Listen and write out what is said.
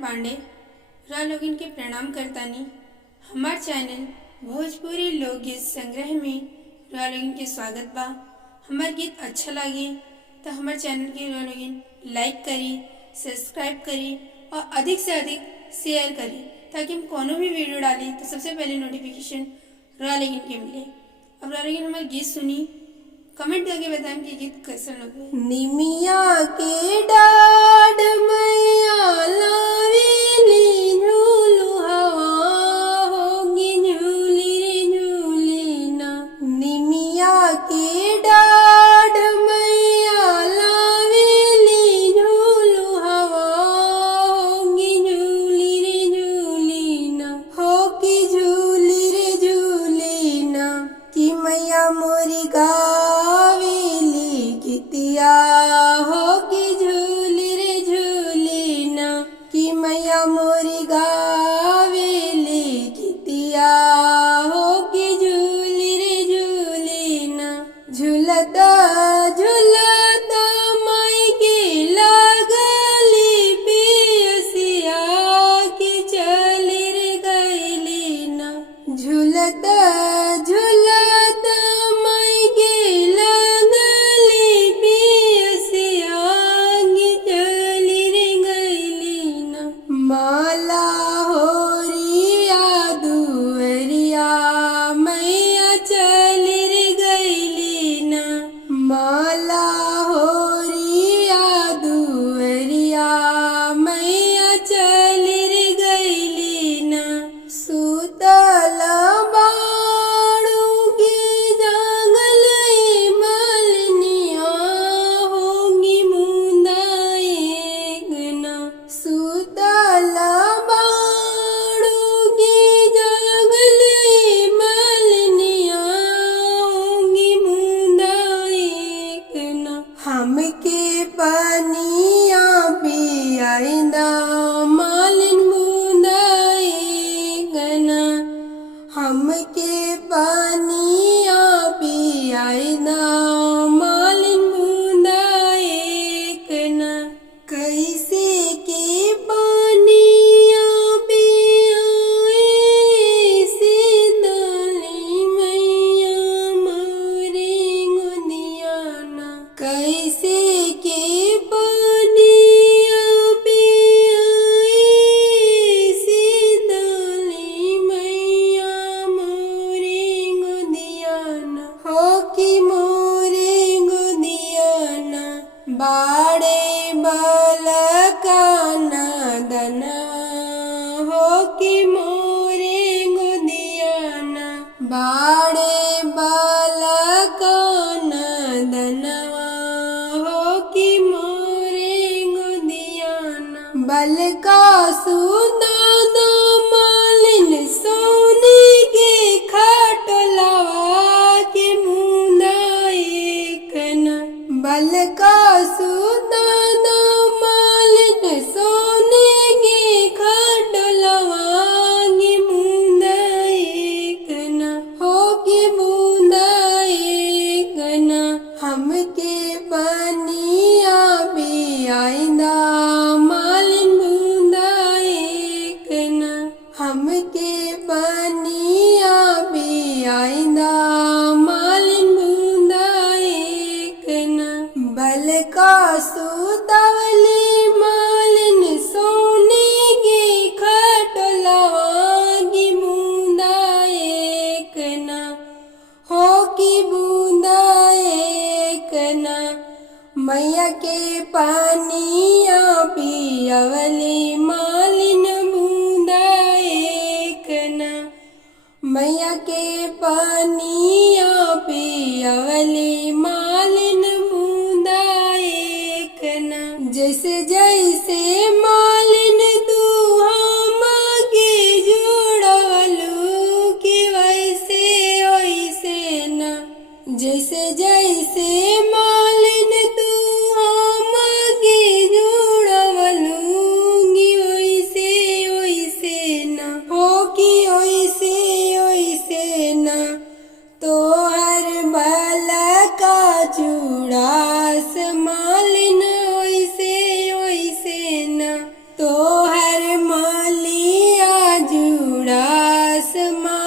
पांडे रा लोगिन के प्रणाम करतानी। हमार चैनल भोजपुरी लोकगीत संग्रह में रा लोगिन के स्वागत बा। हमार गीत अच्छा लगे तो हमार चैनल के रा लोगिन लाइक करी, सब्सक्राइब करी और अधिक से अधिक शेयर करी ताकि हम कोनो भी वीडियो डाली तो सबसे पहले नोटिफिकेशन रा लोगिन के मिले। अब रा लोगिन हमार गीत सुनी, कमेंट करके बताएं कि गीत कैसा लगे। निमिया के डाढ़ मैया लावेली झूलू हवा होगी झूली रे झूली ना। निमिया के डाढ़ मैया लावेली झूलू हवा होगी झूली रे झूली ना। होगी झूली रे झूली ना कि मैया मोरी गावेली गीतिया होगी झूली रे झूली ना। कि मैया मोरी गावेली गीतिया होगी झूली रे झूली ना। झूलता झूलता माई के लागली पियसिया कि चली रे गईली ना। झूलता झूलता माई के लागली पियसिया कि चली रे गईली ना। माला होरिया दुअरिया मैया चली रे गईली ना। माला होरिया दुअरिया मैया चली रे गईली ना। सुतल बाड़ू की जागलई मालिनिया होगी मुंदा एक ना। सुतल बाड़ू की जागलई मालिनिया होगी मुंदा एक ना। हमके पानिया पियाइंदा मालिन मुंदा एक ना। हमके पानिया पियाइंदा मालिन मुंदा एक ना। कैसे के पानिया पियाए सीतली मैया मोरे गोदिया ना। कैसे के पानिया पियाए सीतली मैया मोरे गोदिया ना। हो कि मोरे गोदिया ना। बाड़े बालका नदना हो कि मोरे गोदिया ना। बाड़े बालका नदनवा हो कि मोरे गोदिया ना। बलका सुदाना मालिन सोने के खटलवा के मुंदा एक ना। बलका सुदाना मालिन सोने के खटलवा की मुंदा एक ना। हो कि मुंदा एक ना। हमके पानिया पियाइंदा मालिन मुंदा एक ना। हमके पानिया पियाइंदा मालिन मुंदा एक ना। बलका सुतवली मालिन सोने के खटलवा की बूंदा एक ना। हो कि बूंदा एक ना। मैया के पानिया पियवली मालिन बूंदा एक ना। मैया के पानिया पियवली मालिन बूंदा एक ना। जैसे जैसे मालिन तू हमके जुड़वलू कि वैसे वैसे ना। जैसे जैसे मालिन तू हमके जुड़वलू कि वैसे वैसे ना। हो कि वैसे वैसे ना। तो हर भला का आसमां